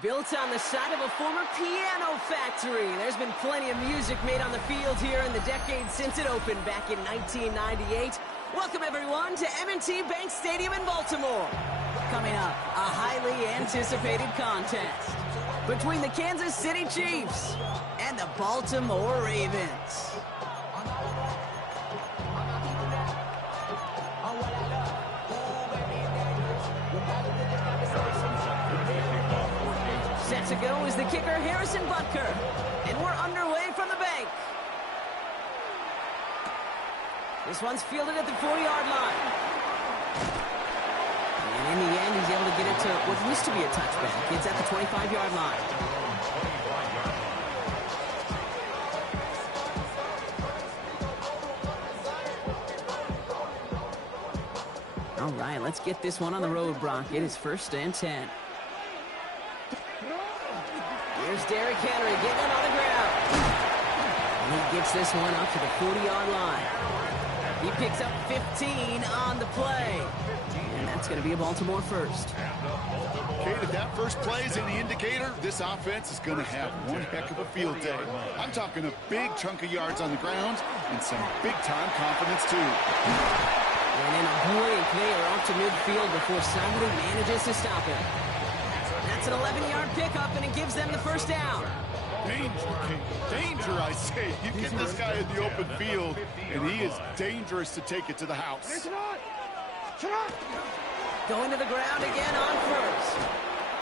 Built on the side of a former piano factory, there's been plenty of music made on the field here in the decade since it opened back in 1998. Welcome, everyone, to M&T Bank Stadium in Baltimore. Coming up, a highly anticipated contest between the Kansas City Chiefs and the Baltimore Ravens. Set to go is the kicker, Harrison Butker. And we're underway from the bank. This one's fielded at the 40-yard line. And in the end, he's able to get it to what used to be a touchback. It's at the 25-yard line. All right, let's get this one on the road, Brock. It is 1st and 10. Here's Derrick Henry getting it on the ground. And he gets this one up to the 40-yard line. He picks up 15 on the play. And that's going to be a Baltimore first. Okay, if that first play is any indicator, this offense is going to have one heck of a field day. I'm talking a big chunk of yards on the ground and some big-time confidence, too. And in a blink, they are off to midfield before somebody manages to stop him. That's an 11-yard pickup, and it gives them the first down. Danger, I say. You get this guy in the open field, and he is dangerous to take it to the house. Going to the ground again on first.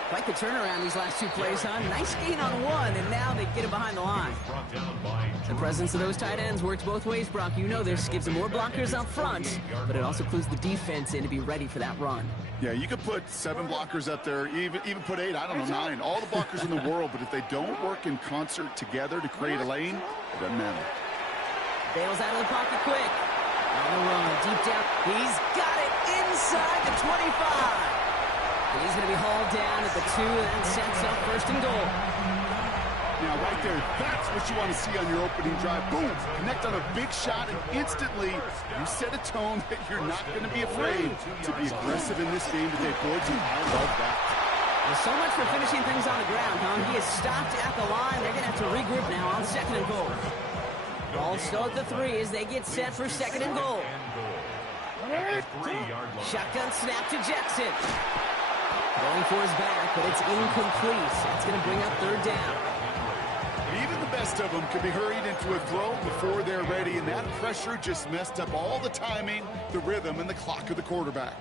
Quite the turnaround these last two plays, huh? Nice gain on one, and now they get him behind the line. The presence of those tight ends works both ways, Brock. You know this. Gives them more blockers up front, but it also clues the defense in to be ready for that run. Yeah, you could put 7 blockers up there, even put 8, I don't know, 9. All the blockers in the world, but if they don't work in concert together to create a lane, it doesn't matter. Bails out of the pocket quick. On the run, deep down. He's got it inside the 25. And he's going to be hauled down at the 2, and that sets up 1st and goal. Now, right there, that's what you want to see on your opening drive. Boom! Connect on a big shot, and instantly you set a tone that you're not going to be afraid to be aggressive in this game today. Boys, I love that. Well, so much for finishing things on the ground, huh? He is stopped at the line. They're going to have to regroup now on 2nd and goal. Ball still at the 3 as they get set for 2nd and goal. Shotgun snap to Jackson. Going for his back, but it's incomplete. That's going to bring up 3rd down. Even the best of them can be hurried into a throw before they're ready, and that pressure just messed up all the timing, the rhythm, and the clock of the quarterback.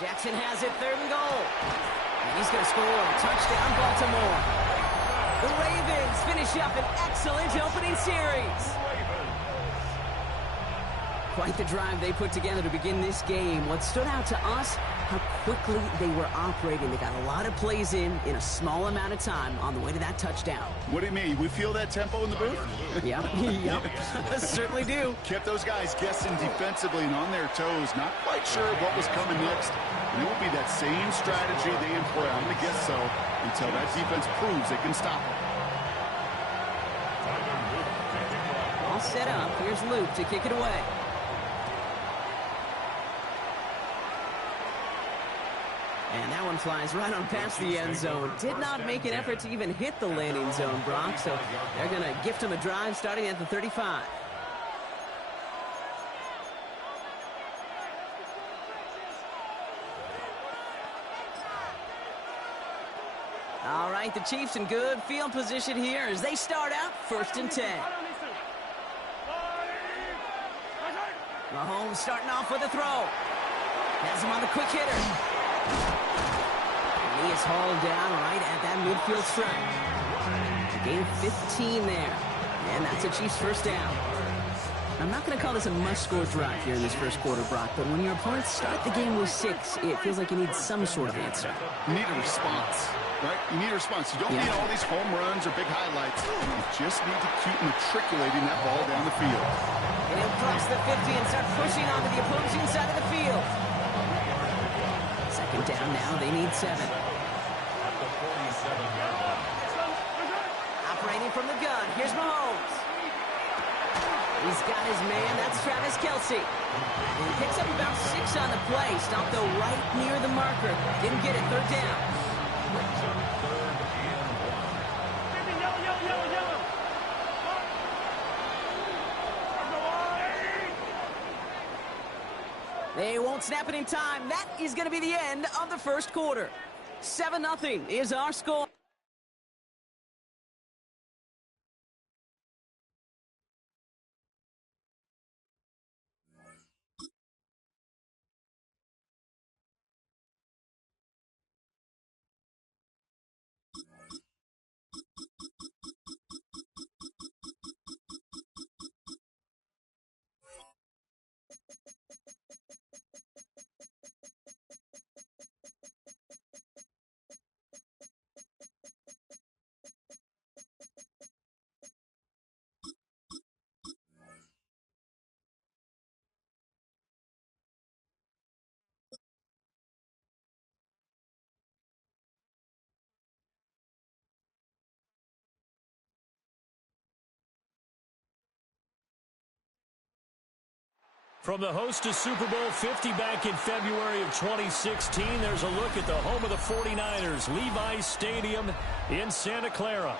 Jackson has it, 3rd and goal. And he's going to score. Touchdown, Baltimore. The Ravens finish up an excellent opening series. Quite the drive they put together to begin this game. What stood out to us, how quickly they were operating. They got a lot of plays in a small amount of time on the way to that touchdown. What do you mean? We feel that tempo in the booth? Yep, certainly do. Kept those guys guessing defensively and on their toes. Not quite sure what was coming next. And it will be that same strategy they employ, I'm going to guess so, until that defense proves they can stop them. All set up. Here's Luke to kick it away. And that one flies right on past the end zone. Did not make an effort to even hit the landing zone, Brock. So they're going to gift him a drive starting at the 35. All right, the Chiefs in good field position here as they start out 1st and 10. Mahomes starting off with a throw. Has him on the quick hitter. He is hauled down right at that midfield stripe. A gain of 15 there. And that's a Chiefs 1st down. I'm not going to call this a must-score drive here in this 1st quarter, Brock, but when your opponents start the game with 6, it feels like you need some sort of answer. You need a response, right? You need a response. You don't need all these home runs or big highlights. You just need to keep matriculating that ball down the field. And he'll cross the 50 and start pushing onto the opposing side of the field. 2nd down now. They need 7. Operating from the gun. Here's Mahomes. He's got his man. That's Travis Kelce. And he picks up about 6 on the play. Stopped though right near the marker. Didn't get it. Third down. They won't snap it in time. That is going to be the end of the first quarter. 7-0 is our score. From the host to Super Bowl 50 back in February of 2016, there's a look at the home of the 49ers, Levi's Stadium in Santa Clara.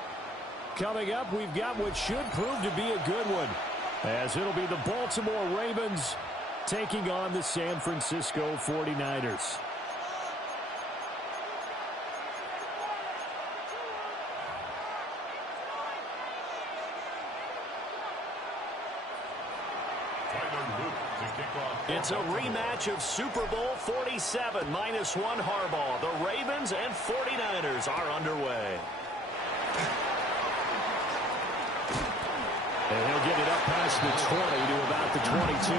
Coming up, we've got what should prove to be a good one, as it'll be the Baltimore Ravens taking on the San Francisco 49ers. It's a rematch of Super Bowl 47, -1 Harbaugh. The Ravens and 49ers are underway. And he'll get it up past the 20 to about the 22.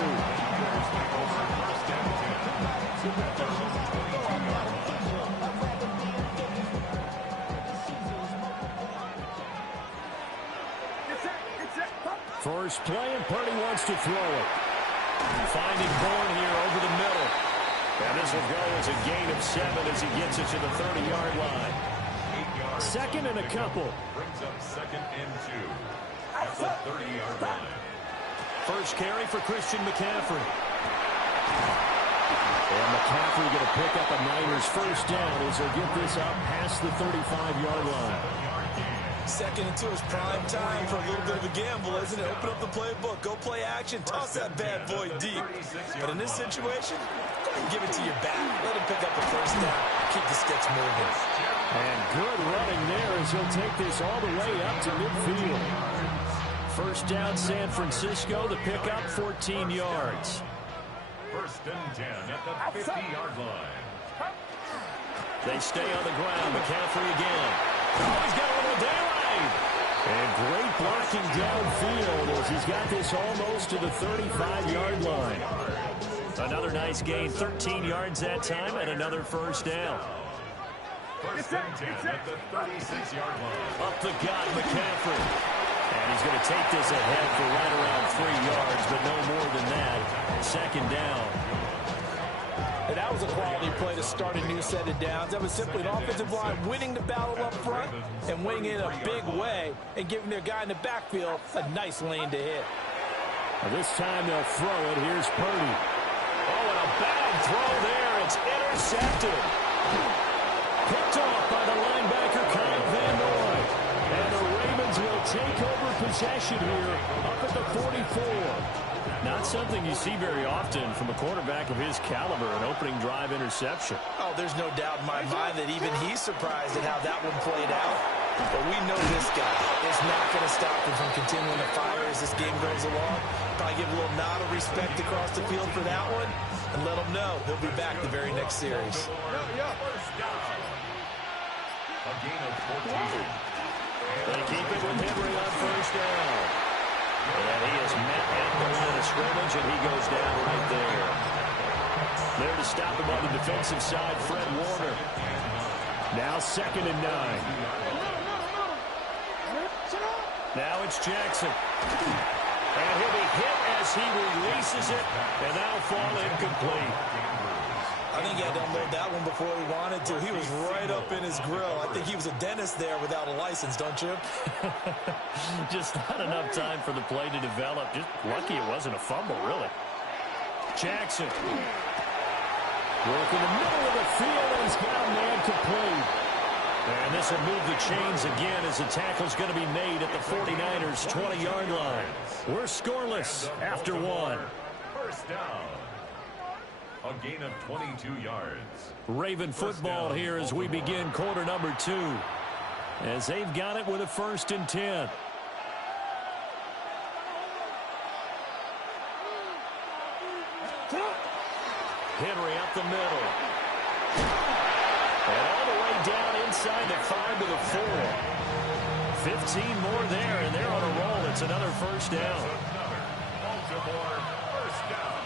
First play, and Purdy wants to throw it. Finding Bourne here over the middle. And this will go as a gain of 7 as he gets it to the 30-yard line. Second and a couple. Brings up 2nd and 2 at the 30-yard line. First carry for Christian McCaffrey. And McCaffrey going to pick up a Niners first down as he'll get this up past the 35-yard line. 2nd and 2 is prime time for a little bit of a gamble, isn't it? Open up the playbook, go play action, toss that bad boy deep. But in this situation, go ahead and give it to your back. Let him pick up the first down. Keep the sticks moving. And good running there as he'll take this all the way up to midfield. First down, San Francisco. The pickup, 14 yards. 1st and 10 at the 50-yard line. They stay on the ground. McCaffrey again. Oh, he's got a little daylight. And great blocking downfield as he's got this almost to the 35-yard line. Another nice gain, 13 yards that time, and another first down. 1st and 10 at the 36-yard line. Up the gut, McCaffrey. And he's going to take this ahead for right around 3 yards, but no more than that. 2nd down. And that was a quality play to start a new set of downs. That was simply an offensive line winning the battle up front and winning it in a big way and giving their guy in the backfield a nice lane to hit. Now this time they'll throw it. Here's Purdy. Oh, and a bad throw there. It's intercepted. Picked off by the linebacker, Kyle Van Noy. And the Ravens will take over possession here up at the 44. Not something you see very often from a quarterback of his caliber, an opening drive interception. Oh, there's no doubt in my mind that even he's surprised at how that one played out. But we know this guy is not going to stop him from continuing to fire as this game goes along. Probably give a little nod of respect across the field for that one and let him know he'll be back the very next series. A gain of 14. They keep it with Henry on first down. And he is met at the line of scrimmage, and he goes down right there. There to stop him on the defensive side, Fred Warner. Now 2nd and 9. Now it's Jackson. And he'll be hit as he releases it, and that'll fall incomplete. I think he had to unload that one before he wanted to. He was right up in his grill. I think he was a dentist there without a license, don't you? Just not enough time for the play to develop. Just lucky it wasn't a fumble, really. Jackson. Work in the middle of the field, and he's got a man complete. And this will move the chains again as the tackle's going to be made at the 49ers' 20-yard line. We're scoreless after one. First down. A gain of 22 yards. Raven football here as we begin quarter number 2. As they've got it with a 1st and 10. Henry up the middle. And all the way down inside the 5 to the 4. 15 more there, and they're on a roll. It's another first down. Baltimore first down.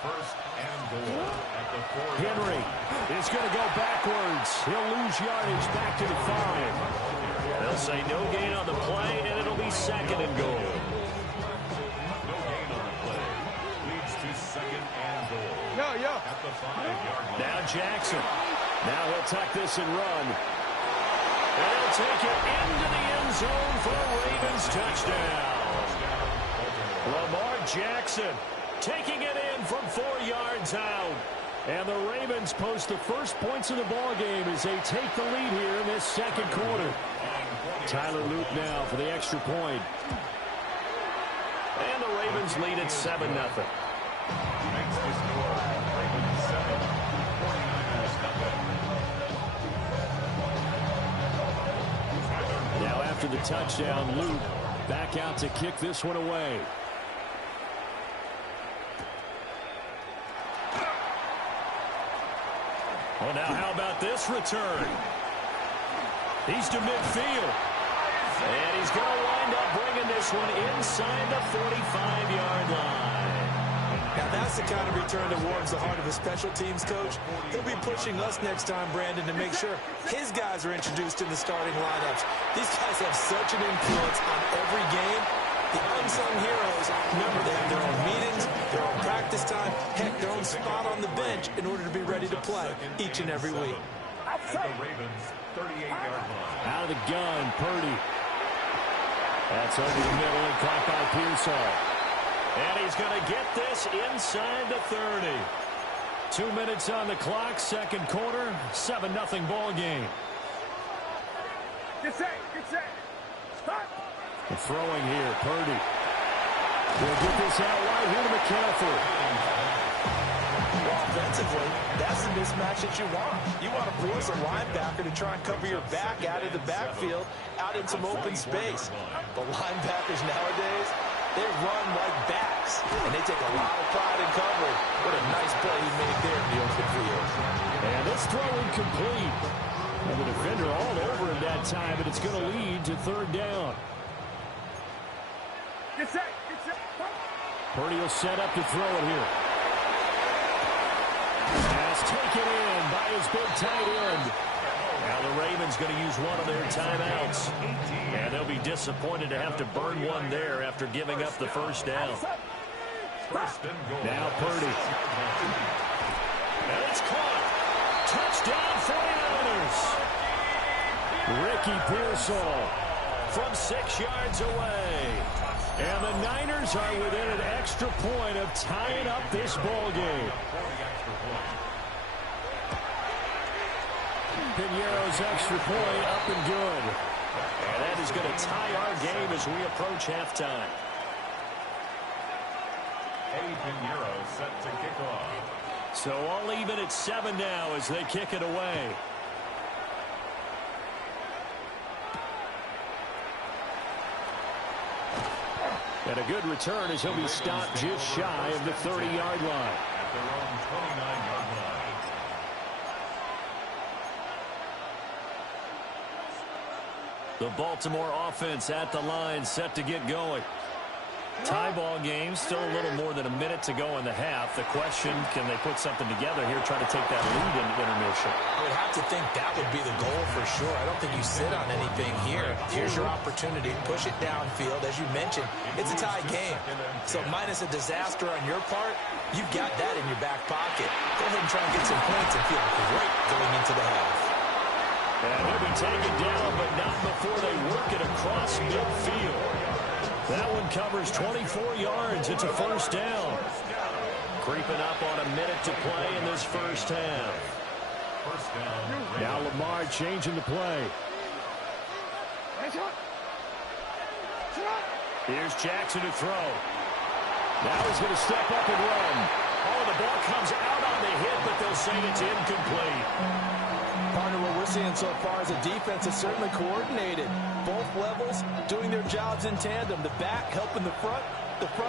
First and goal at the 4. Henry is going to go backwards. He'll lose yardage back to the 5. They'll say no gain on the play, and it'll be 2nd and goal. No gain on the play. Leads to 2nd and goal. At the 5-yard line. Now Jackson. Now he'll tuck this and run. And he'll take it into the end zone for a Ravens touchdown. Lamar Jackson taking it in from 4 yards out. And the Ravens post the first points of the ball game as they take the lead here in this 2nd quarter. Tyler Luke now for the extra point. And the Ravens lead at 7-0. Makes the score. Ravens 7, 49ers nothing. Now after the touchdown, Luke back out to kick this one away. Well, now how about this return? He's to midfield. And he's going to wind up bringing this one inside the 45-yard line. Now that's the kind of return that warms the heart of a special teams coach. He'll be pushing us next time, Brandon, to make sure his guys are introduced in the starting lineups. These guys have such an influence on every game. The unsung heroes, remember, they have their own meetings, their own practice time, heck, their own spot on the bench in order to be ready to play each and every week. At the Ravens 38-yard line. Out of the gun, Purdy. That's over the middle and caught by Pearsall. And he's going to get this inside the 30. 2 minutes on the clock, 2nd quarter, 7-0 ball game. Get set, get set. Start. The throwing here, Purdy. We'll get this out wide here to McCaffrey. Well, offensively, that's the mismatch that you want. You want to force a linebacker to try and cover your back out of the backfield, out in some open space. The linebackers nowadays, they run like backs, and they take a lot of pride in covering. What a nice play he made there in the open field. And this throw incomplete. And the defender all over him that time, and it's going to lead to 3rd down. Get set, get set. Purdy will set up to throw it here. Pass taken in by his big tight end. Now the Ravens going to use one of their timeouts. And they'll be disappointed to have to burn one there after giving up the first down. Now Purdy. And it's caught. Touchdown 49ers. Ricky Pearsall from 6 yards away. And the Niners are within an extra point of tying up this ball game. Piñeiro's extra point up and good. And that is going to tie our game as we approach halftime. Eddie Piñeiro set to kick off. So all even at 7 now as they kick it away. And a good return as he'll be stopped just shy of the 30-yard line. At their own 29-yard line. The Baltimore offense at the line set to get going. Tie ball game, still a little more than a minute to go in the half. The question, can they put something together here, try to take that lead into intermission? I would have to think that would be the goal for sure. I don't think you sit on anything here. Here's your opportunity. Push it downfield. As you mentioned, it's a tie game. So minus a disaster on your part, you've got that in your back pocket. Go ahead and try and get some points and feel great going into the half. And he'll be taken down, but not before they work it across midfield. That one covers 24 yards. It's a first down. Creeping up on a minute to play in this first half. Now Lamar changing the play. Here's Jackson to throw. Now he's going to step up and run. Oh, the ball comes out on the hit, but they'll say it's incomplete. Partner, what we're seeing so far is a defense that's certainly coordinated. Both levels doing their jobs in tandem. The back helping the front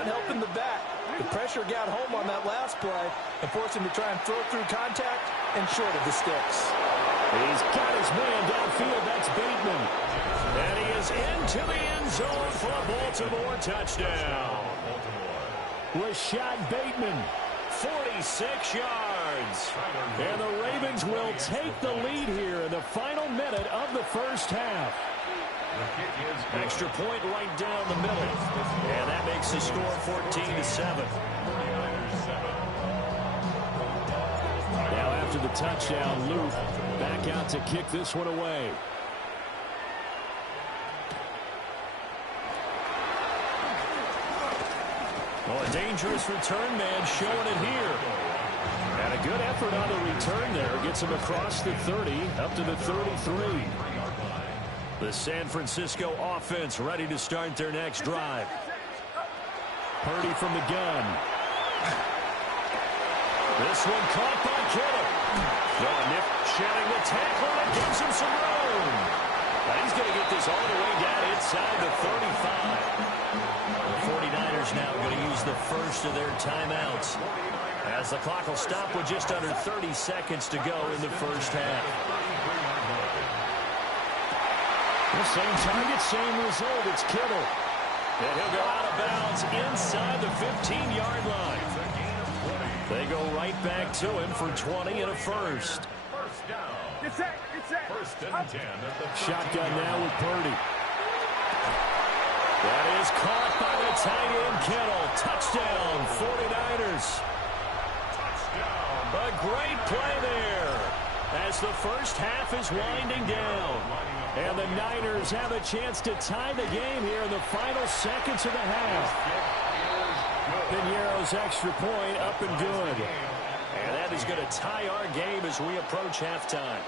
helping the back. The pressure got home on that last play and forced him to try and throw through contact and short of the sticks. He's got his man downfield. That's Bateman. And he is into the end zone for a Baltimore touchdown. Rashad Bateman, 46 yards. And the Ravens will take the lead here in the final minute of the first half. Extra point right down the middle. And that makes the score 14-7. Now after the touchdown, Luke back out to kick this one away. Oh, a dangerous return man showing it here. And a good effort on the return there. Gets him across the 30, up to the 33. The San Francisco offense ready to start their next drive. Purdy from the gun. This one caught by Kittle. Noah Nip shedding the tackle, and it gives him some room. Now he's going to get this all the way down inside the 35. The 49ers now going to use the first of their timeouts, as the clock will stop with just under 30 seconds to go in the first half. The same target, same result. It's Kittle. And he'll go out of bounds inside the 15-yard line. They go right back to him for 20 and a first. Shotgun now with Purdy. That is caught by the tight end Kittle. Touchdown, 49ers. A great play there as the first half is winding down. And the Niners have a chance to tie the game here in the final seconds of the half. Piñeiro's extra point up and good. And that is going to tie our game as we approach halftime.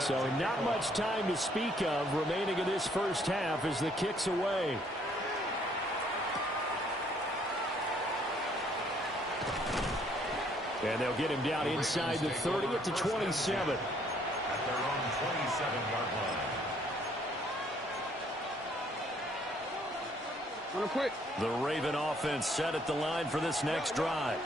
So not much time to speak of remaining in this first half as the kick's away. And they'll get him down inside the 30 at the 27. At their own 27-yard line. The Raven offense set at the line for this next drive.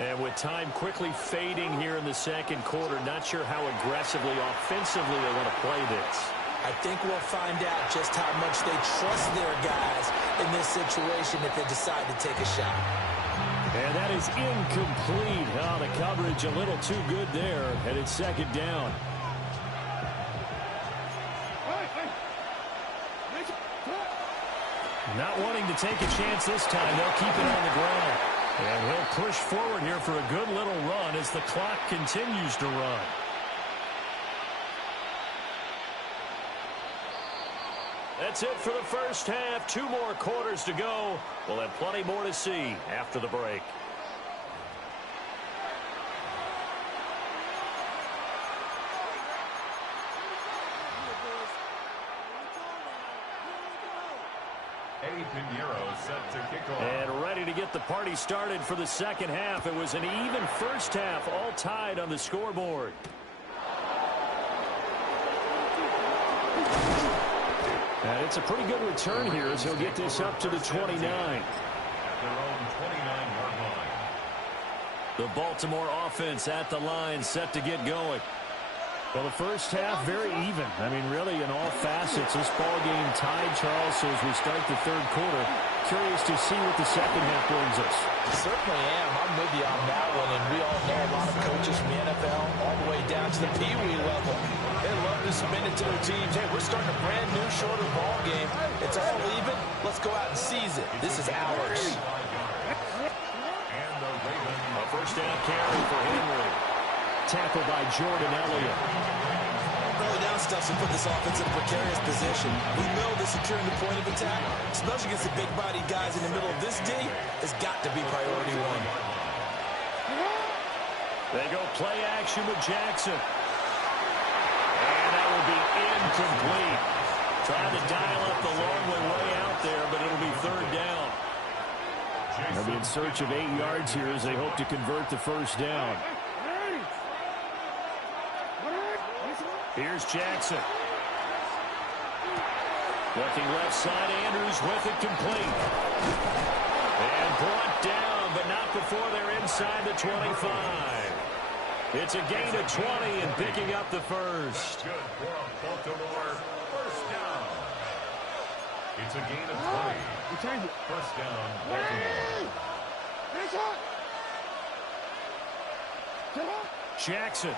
And with time quickly fading here in the second quarter, not sure how aggressively, offensively they want to play this. I think we'll find out just how much they trust their guys in this situation if they decide to take a shot. And that is incomplete. Oh, the coverage a little too good there, and it's second down. Not wanting to take a chance this time. They'll keep it on the ground. And he'll push forward here for a good little run as the clock continues to run. That's it for the first half. 2 more quarters to go. We'll have plenty more to see after the break. Piñeiro set to kick off. And ready to get the party started for the second half. It was an even first half, all tied on the scoreboard. And it's a pretty good return here as he'll get this up to the 29. At their own 29-yard line. The Baltimore offense at the line, set to get going. Well, the first half, very even. I mean, really, in all facets, this ball game tied, Charles. So as we start the third quarter, curious to see what the second half brings us. I certainly am. I'm with you on that one. And we all know a lot of coaches from the NFL all the way down to the Pee-wee level. They love to submit it to their teams. Hey, we're starting a brand new, shorter ball game. It's all even. Let's go out and seize it. This is ours. A first down carry for Henry. Tackle by Jordan Elliott. Early down stuffs and put this offense in a precarious position. We know that securing the point of attack, especially against the big-bodied guys in the middle of this D, has got to be priority one. They go play action with Jackson. And that will be incomplete. Trying to dial up the long way out there, but it'll be third down. They'll be in search of 8 yards here as they hope to convert the first down. Here's Jackson. Looking left side, Andrews with it complete. And brought down, but not before they're inside the 25. It's a gain of 20 and picking up the first. Good for a Baltimore first down. It's a gain of 20. First down, Baltimore. Jackson.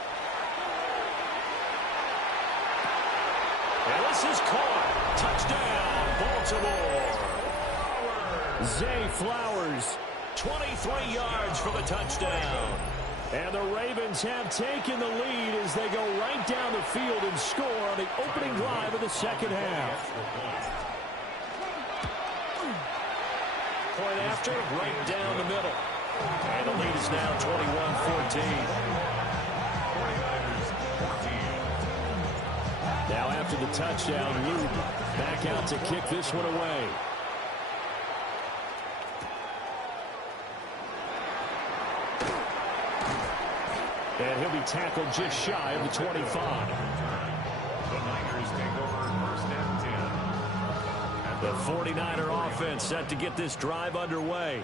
And this is caught. Touchdown, Baltimore. Zay Flowers, 23 yards for the touchdown. And the Ravens have taken the lead as they go right down the field and score on the opening drive of the second half. Point after, right down the middle. And the lead is now 21-14. Now after the touchdown, Luke back out to kick this one away. And he'll be tackled just shy of the 25. The Niners take over first and 10. The 49er offense set to get this drive underway.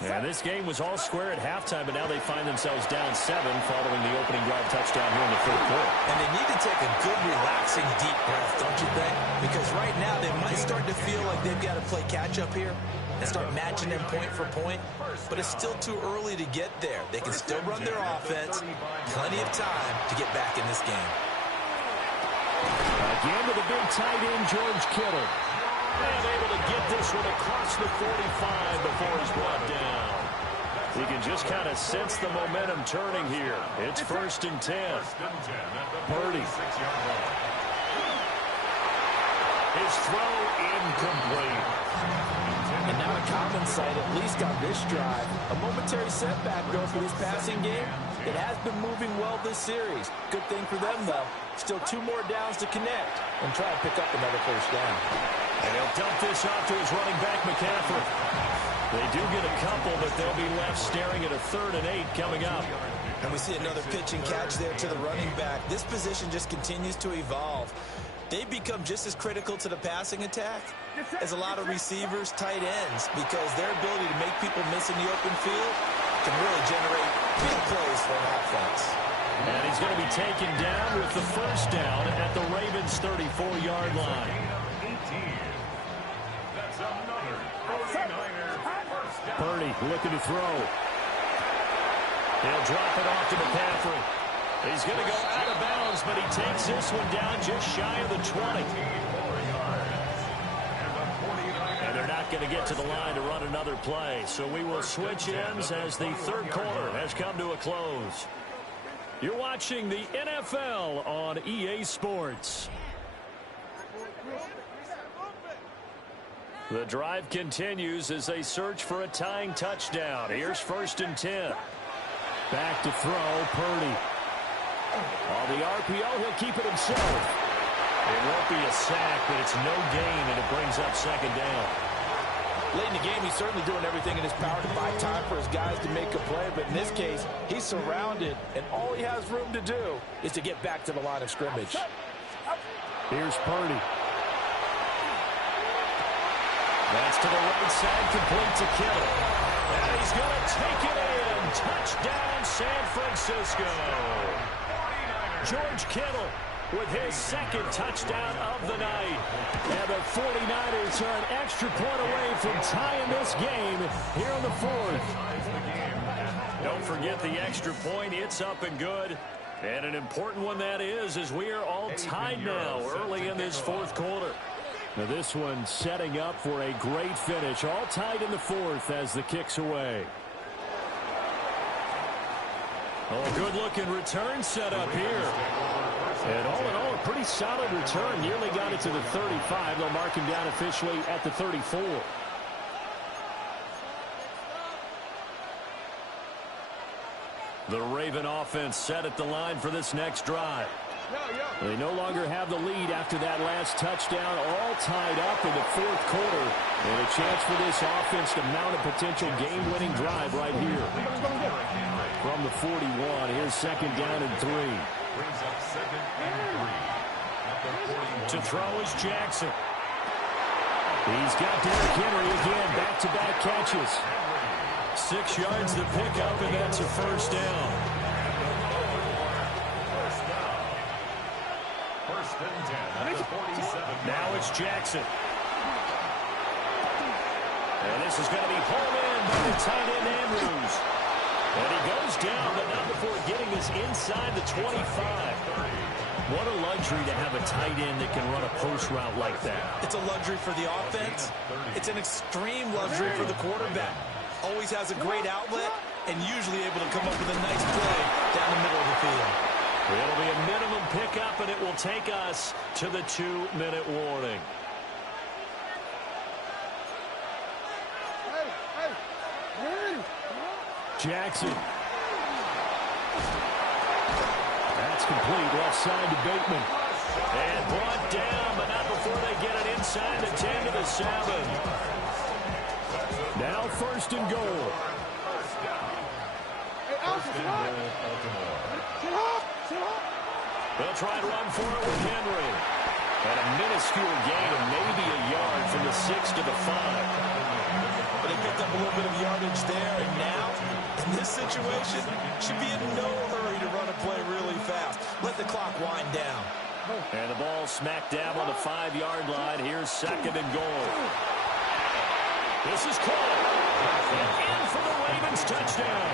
And this game was all square at halftime, but now they find themselves down 7 following the opening drive touchdown here in the third quarter. And they need to take a good, relaxing, deep breath, don't you think? Because right now they might start to feel like they've got to play catch-up here and start matching them point for point. But it's still too early to get there. They can still run their offense. Plenty of time to get back in this game. Again with a big tight end, George Kittle. And able to get this one across the 45 before he's brought down. You can just kind of sense the momentum turning here. It's first and 10. Purdy. His throw incomplete. And now a common sight, at least on this drive. A momentary setback, though, for this passing game. It has been moving well this series. Good thing for them, though. Still 2 more downs to connect and try to pick up another first down. And he'll dump this off to his running back, McCaffrey. They do get a couple, but they'll be left staring at a 3rd and 8 coming up. And we see another pitch and catch there to the running back. This position just continues to evolve. They become just as critical to the passing attack as a lot of receivers, tight ends, because their ability to make people miss in the open field can really generate big plays for an offense. And he's going to be taken down with the first down at the Ravens' 34-yard line. Purdy looking to throw. He'll drop it off to McCaffrey. He's going to go out of bounds, but he takes this one down just shy of the 20. And they're not going to get to the line to run another play. So we will switch ends as the third quarter has come to a close. You're watching the NFL on EA Sports. The drive continues as they search for a tying touchdown. Here's first and 10. Back to throw, Purdy. On the RPO, he'll keep it himself. It won't be a sack, but it's no gain, and it brings up second down. Late in the game, he's certainly doing everything in his power to buy time for his guys to make a play, but in this case, he's surrounded, and all he has room to do is to get back to the line of scrimmage. Here's Purdy. That's to the right side, complete to Kittle. And he's going to take it in. Touchdown, San Francisco. George Kittle with his second touchdown of the night. And the 49ers are an extra point away from tying this game here in the fourth. Don't forget the extra point. It's up and good. And an important one that is, as we are all tied now early in this fourth quarter. Now this one setting up for a great finish. All tied in the fourth as the kick's away. Oh, good-looking return set up here. And all in all, a pretty solid return. Nearly got it to the 35. They'll mark him down officially at the 34. The Raven offense set at the line for this next drive. They no longer have the lead after that last touchdown, all tied up in the fourth quarter. And a chance for this offense to mount a potential game-winning drive right here. From the 41, here's second down and 3. Brings up second and 3. To throw is Jackson. He's got Derrick Henry again, back-to-back catches. 6 yards to pick up, and that's a first down. First and 10 at the 47. Now it's Jackson. And this is going to be home in by the tight end Andrews. And he goes down, but not before getting this inside the 25. What a luxury to have a tight end that can run a post route like that. It's a luxury for the offense. It's an extreme luxury for the quarterback. Always has a great outlet and usually able to come up with a nice play down the middle of the field. It'll be a minimum pickup, and it will take us to the 2-minute warning. Jackson. That's complete. Left side to Bateman. And brought down, but not before they get it inside the 10 to the 7. Now first and goal. They'll try to run for it with Henry. And a minuscule gain of maybe a yard from the 6 to the 5. But they picked up a little bit of yardage there, and now, in this situation, should be in no hurry to run a play really fast. Let the clock wind down. And the ball smack dab on the 5-yard line. Here's second and goal. This is caught. And in for the Ravens touchdown.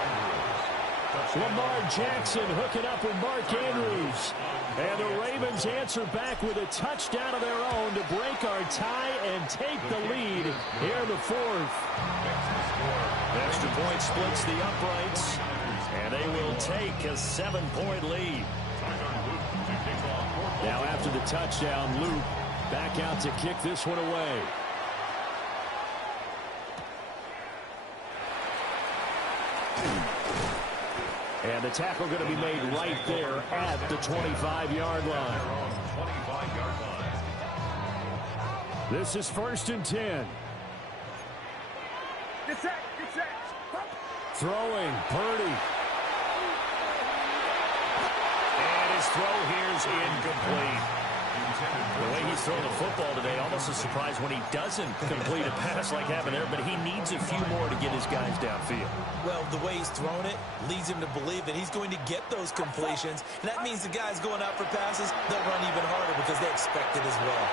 Lamar Jackson hooking up with Mark Andrews. And the Ravens answer back with a touchdown of their own to break our tie and take the lead here in the fourth. Extra point splits the uprights, and they will take a 7-point lead. Now after the touchdown, Luke back out to kick this one away. And the tackle going to be made right there at the 25-yard line. This is first and 10. Throwing, Purdy. And his throw here is incomplete. The way he's throwing the football today, almost a surprise when he doesn't complete a pass like happened there, but he needs a few more to get his guys downfield. Well, the way he's thrown it leads him to believe that he's going to get those completions. And that means the guys going out for passes, they'll run even harder because they expect it as well.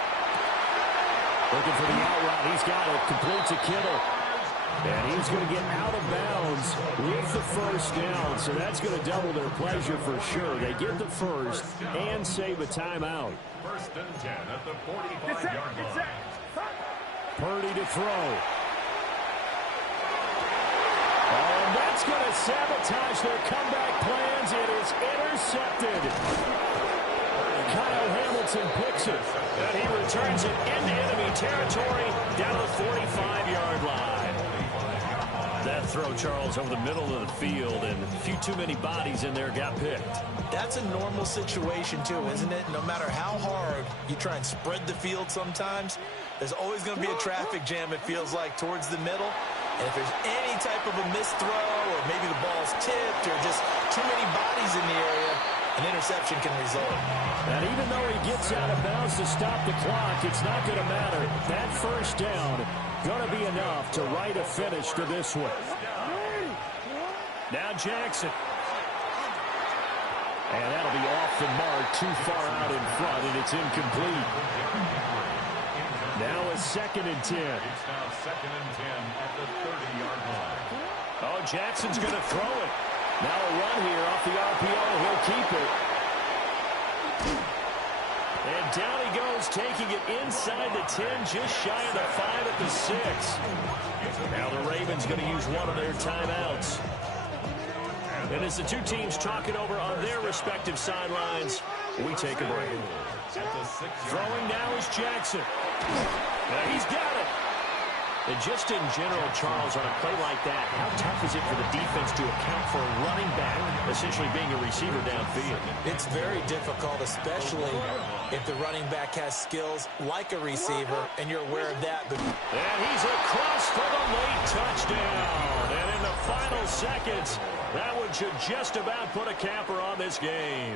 Looking for the out route. He's got it. Complete to Kittle. And he's going to get out of bounds with the first down. So that's going to double their pleasure for sure. They get the first and save a timeout. First and 10 at the 45-yard line. Purdy to throw. Oh, and that's going to sabotage their comeback plans. It is intercepted. Kyle Hamilton picks it. And he returns it into enemy territory down to the 45-yard line. That throw, Charles, over the middle of the field, and a few too many bodies in there got picked. That's a normal situation, too, isn't it? No matter how hard you try and spread the field sometimes, there's always going to be a traffic jam, it feels like, towards the middle. And if there's any type of a missed throw, or maybe the ball's tipped, or just too many bodies in the area, an interception can result. And even though he gets out of bounds to stop the clock, it's not going to matter. That first down going to be enough to write a finish to this one. Now Jackson. And that'll be off the mark, too far out in front, and it's incomplete. Now a 2nd and 10. It's now 2nd and 10 at the 30-yard line. Oh, Jackson's going to throw it. Now a run here off the RPO. He'll keep it. And down he goes, taking it inside the 10, just shy of the 5 at the 6. Now the Ravens going to use one of their timeouts. And as the two teams talk it over on their respective sidelines, we take a break. Throwing now is Jackson. Now he's got it. And just in general, Charles, on a play like that, how tough is it for the defense to account for a running back essentially being a receiver downfield? It's very difficult, especially if the running back has skills like a receiver, and you're aware of that. And he's across for the late touchdown. And in the final seconds, that one should just about put a capper on this game.